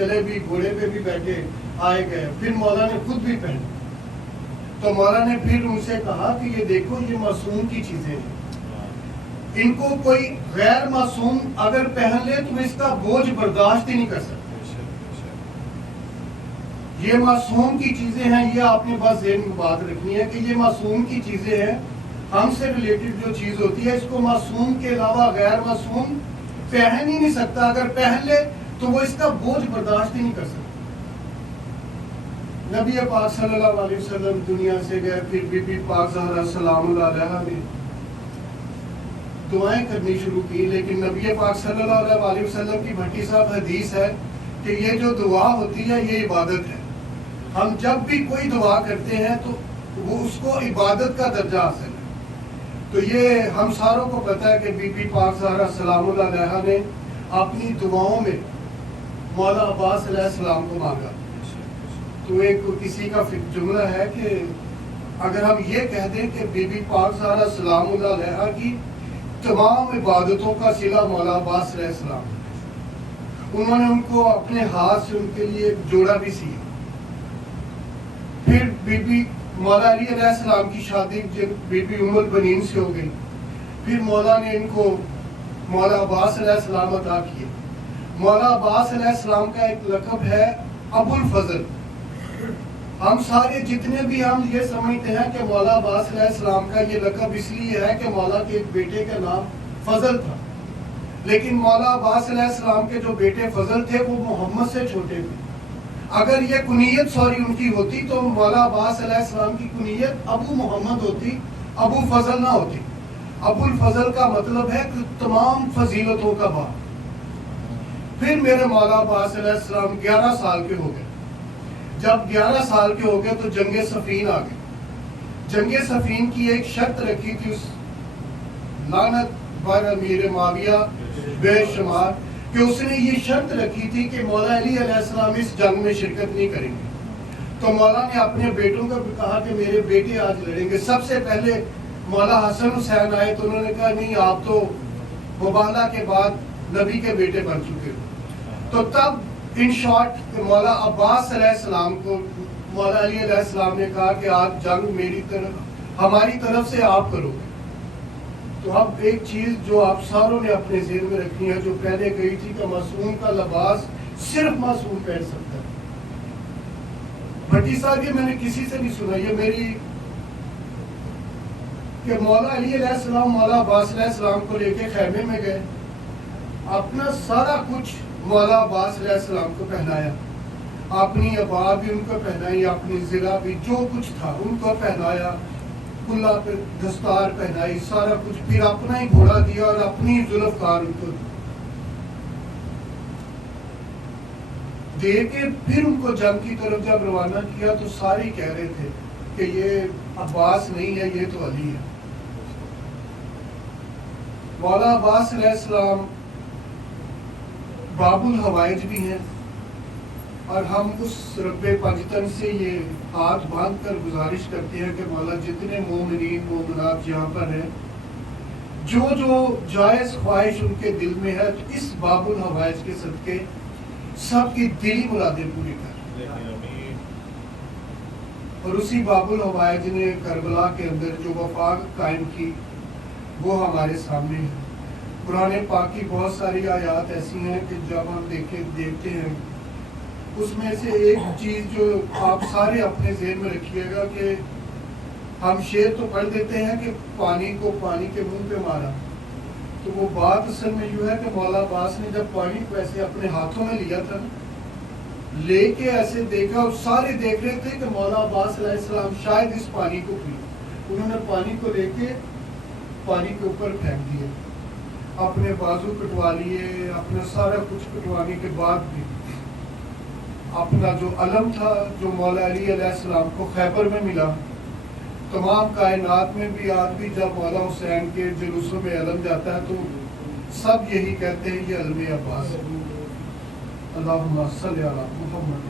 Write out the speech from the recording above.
چلے بھی, گھوڑے پہ بھی بیٹھے, آئے گئے. پھر مولا نے خود بھی پہنے. تو مولا نے پھر ان سے کہا کہ یہ دیکھو یہ معصوم کی چیزیں ہیں, ان کو کوئی غیر معصوم اگر پہن لے تو اس کا بوجھ برداشت ہی نہیں کر سکتا. یہ معصوم کی چیزیں ہیں, یہ آپ نے بس ذہن میں بات رکھنی ہے کہ یہ معصوم کی چیزیں ہیں. ہم سے ریلیٹڈ جو چیز ہوتی ہے اس کو معصوم کے علاوہ غیر معصوم پہن ہی نہیں سکتا. اگر پہن لے تو وہ اس کا بوجھ برداشت ہی نہیں کر سکتا. نبی پاک صلی اللہ علیہ وسلم دنیا سے گئے, پھر بی بی پاک زہرا سلام اللہ علیہا نے دعائیں کرنی شروع کی. لیکن نبی پاک صلی اللہ علیہ وسلم کی بھٹی صاحب حدیث ہے کہ یہ جو دعا ہوتی ہے یہ عبادت ہے. ہم جب بھی کوئی دعا کرتے ہیں تو وہ اس کو عبادت کا درجہ حاصل ہے. تو یہ ہم ساروں کو پتہ ہے کہ بی بی پاک زہرا سلام اللہ علیہا نے اپنی دعاؤں میں مولا عباس علیہ السلام کو مانگا. تو ایک کسی کا جملہ ہے کہ اگر ہم یہ کہہ دیں کہ بی بی پاک زہرا سلام اللہ علیہا کی تمام عبادتوں کا صلہ مولا عباس علیہ السلام, انہوں نے ان کو اپنے ہاتھ سے ان کے لیے ایک جوڑا بھی سیا. پھر بی بی مولا علی علیہ السلام کی شادی بی بی ام البنین سے ہو گئی. پھر مولا نے ان کو مولا عباس علیہ السلام عطا کیے. مولا عباس علیہ السلام کا ایک لقب ہے ابو الفضل. ہم سارے جتنے بھی ہم یہ سمجھتے ہیں کہ مولا عباس علیہ السلام کا یہ لقب اس لیے ہے کہ مولا کے ایک بیٹے کا نام فضل تھا, لیکن مولا عباس علیہ السلام کے جو بیٹے فضل تھے وہ محمد سے چھوٹے تھے. اگر یہ کنیت ان کی ہوتی تو مولا عباس علیہ السلام کی کنیت ابو محمد ہوتی, ابو فضل نہ ہوتی. ابو الفضل کا مطلب ہے کہ تمام فضیلتوں کا باپ. پھر میرے مولا عباس علیہ السلام 11 سال کے ہو گئے. جب 11 سال کے ہو گئے تو جنگ صفین آ گئی. جنگ صفین کی ایک شرط رکھی تھی اس لعنت بر امیر معاویہ بے شمار, کہ اس نے یہ شرط رکھی تھی کہ مولا علی علیہ السلام اس جنگ میں شرکت نہیں کریں گے. تو مولا نے اپنے بیٹوں کو بھی کہا کہ میرے بیٹے آج لڑیں گے. سب سے پہلے مولا حسن حسین آئے تو انہوں نے کہا نہیں, آپ تو مباہلہ کے بعد نبی کے بیٹے بن چکے ہو. تو تب ان شارٹ مولا عباس علیہ السلام کو مولا علی علیہ السلام نے کہا کہ آج جنگ میری طرف ہماری طرف سے آپ کرو گے. تو اب ایک چیز جو آپ ساروں نے اپنے ذہن میں رکھنی ہے جو پہلے گئی تھی کہ معصوم کا لباس صرف معصوم پہن سکتا ہے. بھٹی صاحب یہ میں نے کسی سے نہیں سنا, یہ میری کہ مولا علی علیہ السلام مولا عباس علیہ السلام کو لے کے خیمے میں گئے, اپنا سارا کچھ مولا عباس علیہ السلام کو پہنایا, اپنی عبا بھی ان کو پہنائی, اپنی زرہ بھی جو کچھ تھا ان کو پہنایا, کلا پہ دستار پہنائی, سارا کچھ. پھر اپنا ہی گھوڑا دیا اور اپنی ذوالفقار ان کو دے کے پھر ان کو جنگ کی طرف جب روانہ کیا تو سارے کہہ رہے تھے کہ یہ عباس نہیں ہے, یہ تو علی ہے. مولا عباس علیہ السلام باب الحوائج بھی ہیں, اور ہم اس رب پنجتن سے یہ ہاتھ باندھ کر گزارش کرتے ہیں کہ مولا جتنے مومنین مومنات یہاں پر ہیں, جو جو جائز خواہش ان کے دل میں ہے, تو اس باب الحوائج کے صدقے سب کی دلی مرادیں پوری کر. اور اسی باب الحوائج نے کربلا کے اندر جو وفا قائم کی وہ ہمارے سامنے ہے. قرآن پاک کی بہت ساری آیات ایسی ہیں کہ جب ہم دیکھتے ہیں, اس میں سے ایک چیز جو آپ سارے اپنے ذہن میں رکھیے گا کہ ہم شعر تو پڑھ دیتے ہیں کہ پانی کو پانی کے منہ پہ مارا, تو وہ بات اصل میں یوں ہے کہ مولا عباس نے جب پانی کو ایسے اپنے ہاتھوں میں لیا تھا, لے کے ایسے دیکھا, اور سارے دیکھ رہے تھے کہ مولا عباس علیہ السلام شاید اس پانی کو پی. انہوں نے پانی کو لے کے پانی کے اوپر پھینک دیا, اپنے بازو کٹوا لیے, اپنا سارا کچھ کٹوانے کے بعد بھی اپنا جو علم تھا جو مولا علی علیہ السلام کو خیبر میں ملا, تمام کائنات میں بھی آج بھی جب مولا حسین کے جلوسوں میں علم جاتا ہے تو سب یہی کہتے ہیں یہ علم عباس. اللہم صلی علی محمد.